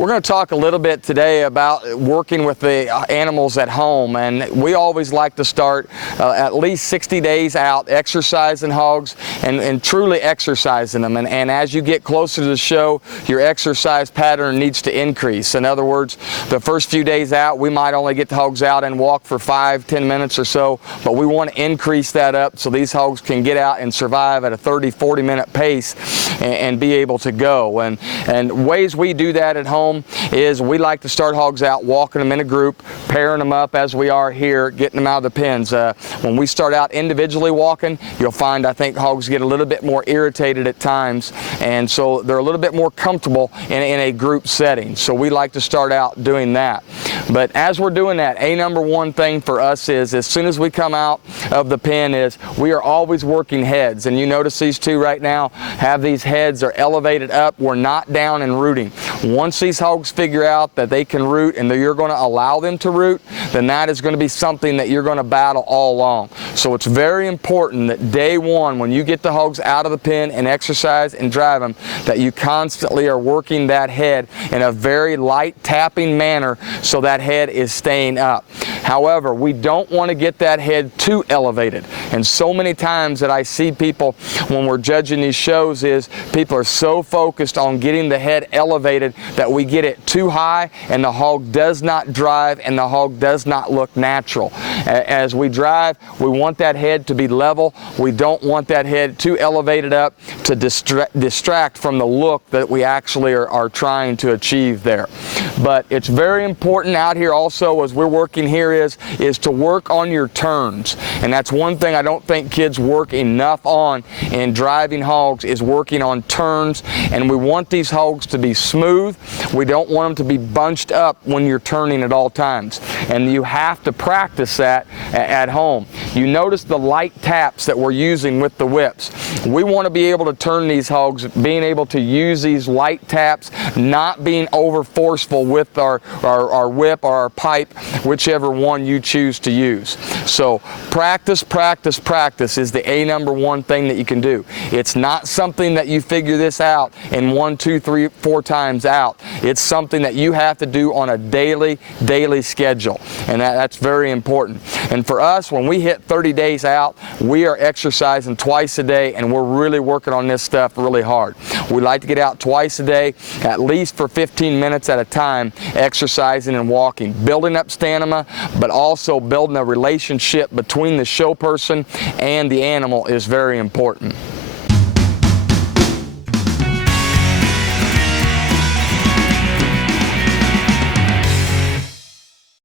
We're going to talk a little bit today about working with the animals at home, and we always like to start at least 60 days out exercising hogs and truly exercising them. And as you get closer to the show, your exercise pattern needs to increase. In other words, the first few days out, we might only get the hogs out and walk for 5-10 minutes or so, but we want to increase that up so these hogs can get out and survive at a 30-40 minute pace and be able to go. And ways we do that at home is we like to start hogs out walking them in a group, pairing them up as we are here, getting them out of the pens. When we start out individually walking, you'll find I think hogs get a little bit more irritated at times, and so they're a little bit more comfortable in a group setting. So we like to start out doing that. But as we're doing that, number one thing for us is as soon as we come out of the pen is we are always working heads. And you notice these two right now have these heads are elevated up. We're not down and rooting. Once these hogs figure out that they can root and that you're going to allow them to root, then that is going to be something that you're going to battle all along. So it's very important that day one, when you get the hogs out of the pen and exercise and drive them, that you constantly are working that head in a very light tapping manner so that head is staying up. However, we don't want to get that head too elevated. And so many times that I see people when we're judging these shows is people are so focused on getting the head elevated that we get it too high and the hog does not drive and the hog does not look natural. As we drive, we want that head to be level. We don't want that head too elevated up to distract from the look that we actually are trying to achieve there. But it's very important out here also as we're working here is to work on your turns. And that's one thing I don't think kids work enough on in driving hogs is working on turns. And we want these hogs to be smooth. We don't want them to be bunched up when you're turning at all times. And you have to practice that at home. You notice the light taps that we're using with the whips. We want to be able to turn these hogs, being able to use these light taps, not being over forceful with our whip or our pipe, whichever one you choose to use. So practice, practice, practice is the number one thing that you can do. It's not something that you figure this out in 1, 2, 3, 4 times out. It's something that you have to do on a daily schedule, and that's very important. And for us, when we hit 30 days out, we are exercising twice a day, and we're really working on this stuff really hard. We like to get out twice a day, at least for 15 minutes at a time, exercising and walking, building up stamina, but also building a relationship between the show person and the animal is very important.